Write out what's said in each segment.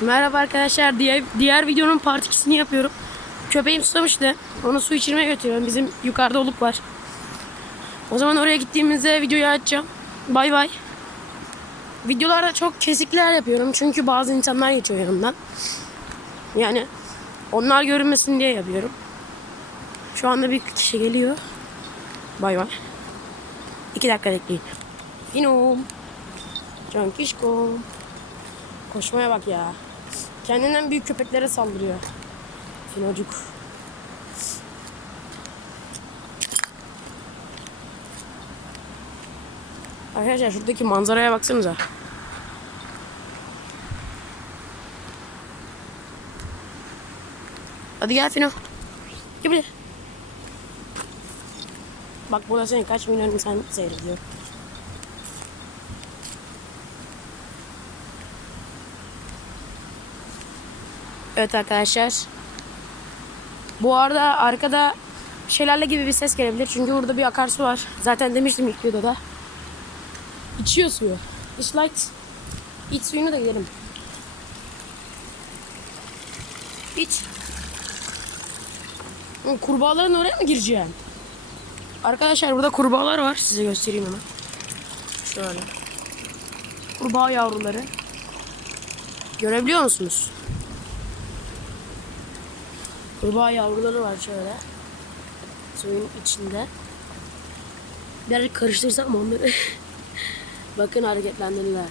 Merhaba arkadaşlar. Diğer, diğer videonun part 2'sini yapıyorum. Köpeğim susamıştı. Onu su içirmeye götürüyorum. Bizim yukarıda oluk var. O zaman oraya gittiğimizde videoyu açacağım. Bay bay. Videolarda çok kesikler yapıyorum. Çünkü bazı insanlar geçiyor yanımdan. Yani onlar görünmesin diye yapıyorum. Şu anda bir kişi geliyor. Bay bay. İki dakika bekleyin. Finom. Can Kişko. Koşmaya bak ya. Kendinden büyük köpeklere saldırıyor. Finocuk. Arkadaşlar şuradaki manzaraya baksanıza. Hadi gel Fino. Gel buraya. Bak burada seni kaç milyon insan seyrediyor. Evet arkadaşlar. Bu arada arkada şelale gibi bir ses gelebilir. Çünkü burada bir akarsu var. Zaten demiştim ilk videoda. İçiyor suyu. İç light. İç suyunu da gidelim. İç. Kurbağaların oraya mı gireceğim? Arkadaşlar burada kurbağalar var. Size göstereyim hemen. Şöyle. Kurbağa yavruları. Görebiliyor musunuz? Kurbağa yavruları var şöyle. Suyun içinde. Biraz karıştırsam onları. Bakın hareketlendirirler.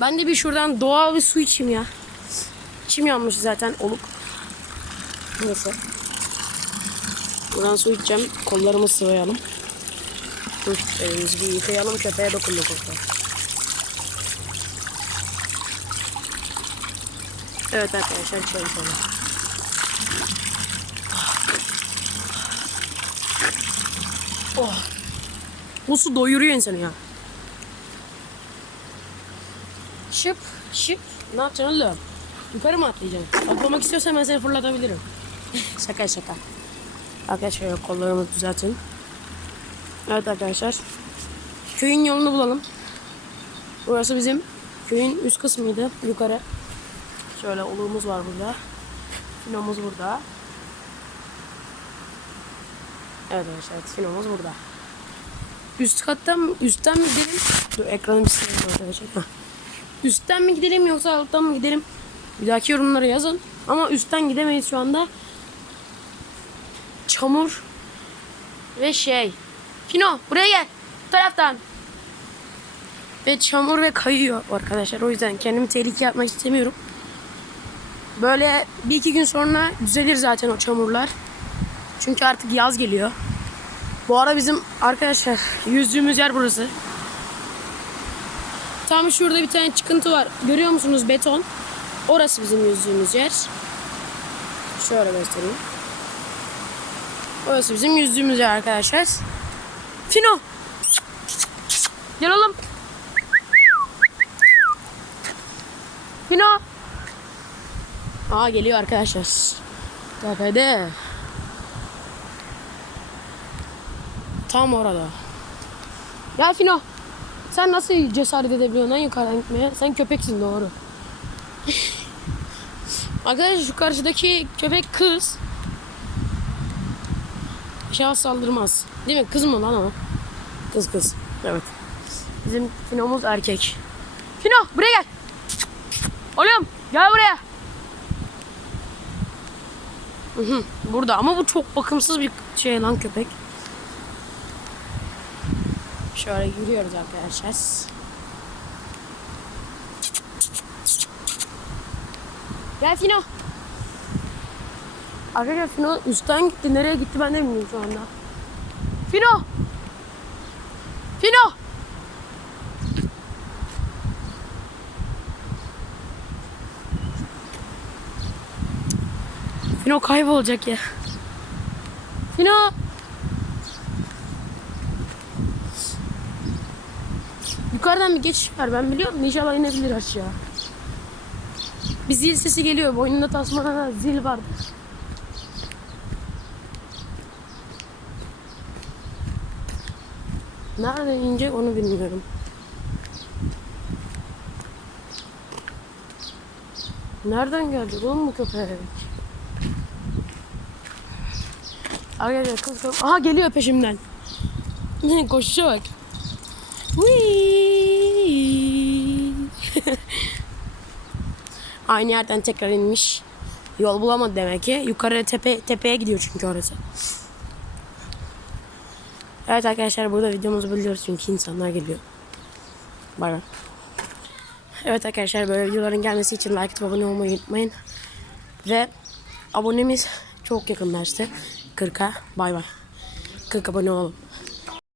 Ben de bir şuradan doğal bir su içeyim ya. İçim yanmış zaten oluk. Neyse. Buradan su içeceğim. Kollarımı sıvayalım. Elimizi bir yıkayalım. Köpeğe dokunma kokla. Evet arkadaşlar içelim şöyle. Oh. Bu su doyuruyor insanı ya. Şıp şıp. Ne yapacaksın oğlum? Yukarı mı atlayacaksın? Atlamak istiyorsan ben seni fırlatabilirim. şaka şaka. Arkadaşlar yok, kollarımı düzeltin. Evet arkadaşlar. Köyün yolunu bulalım. Burası bizim köyün üst kısmıydı. Yukarı. Şöyle oluğumuz var burada. Finomuz burada. Evet arkadaşlar finomuz burada. Üst kattan mı, üstten mi gidelim? Dur ekranı bir sileyim arkadaşlar. Üstten mi gidelim yoksa alttan mı gidelim? Bir dahaki yorumlara yazın. Ama üstten gidemeyiz şu anda. Çamur ve şey. Fino buraya gel. Bu taraftan. Ve çamur ve kayıyor arkadaşlar. O yüzden kendimi tehlike yapmak istemiyorum. Böyle bir iki gün sonra düzelir zaten o çamurlar. Çünkü artık yaz geliyor. Bu ara bizim arkadaşlar yüzdüğümüz yer burası. Tam şurada bir tane çıkıntı var. Görüyor musunuz beton? Orası bizim yüzdüğümüz yer. Şöyle göstereyim. Orası bizim yüzdüğümüz yer arkadaşlar. Fino. Gel oğlum. Fino. Aa geliyor arkadaşlar. Tepede. Tam orada. Ya Fino. Sen nasıl cesaret edebiliyorsun lan yukarıdan gitmeye? Sen köpeksin doğru. Arkadaşlar şu karşıdaki köpek kız. Şahıs saldırmaz. Değil mi? Kız mı lan o? Kız kız. Evet. Bizim Fino'muz erkek. Fino buraya gel. Oğlum gel buraya. Burada ama bu çok bakımsız bir şey lan köpek. Şöyle yürüyoruz arkadaşlar. Gel Fino. Arkadaşlar Fino üstten gitti. Nereye gitti ben de bilmiyorum şu anda. Fino. Fino. Fino kaybolacak ya. Fino. Yukarıdan bir geçiş var ben biliyorum. İnşallah inebilir aşağı. Bir zil sesi geliyor. Boynunda tasmada zil var. Nerede inecek onu bilmiyorum. Nereden geldi oğlum bu köpek? Arkadaşlar kız kız. Aha geliyor peşimden. Koşuşa bak. Aynı yerden tekrar inmiş. Yol bulamadı demek ki. Yukarı tepe tepeye gidiyor çünkü orası. Evet arkadaşlar burada videomuzu bölüyoruz çünkü insanlar geliyor. Bay. Evet arkadaşlar böyle videoların gelmesi için like atıp abone olmayı unutmayın. Ve abonemiz çok yakınlaştı. 40'a bay bay. 40 abone olun.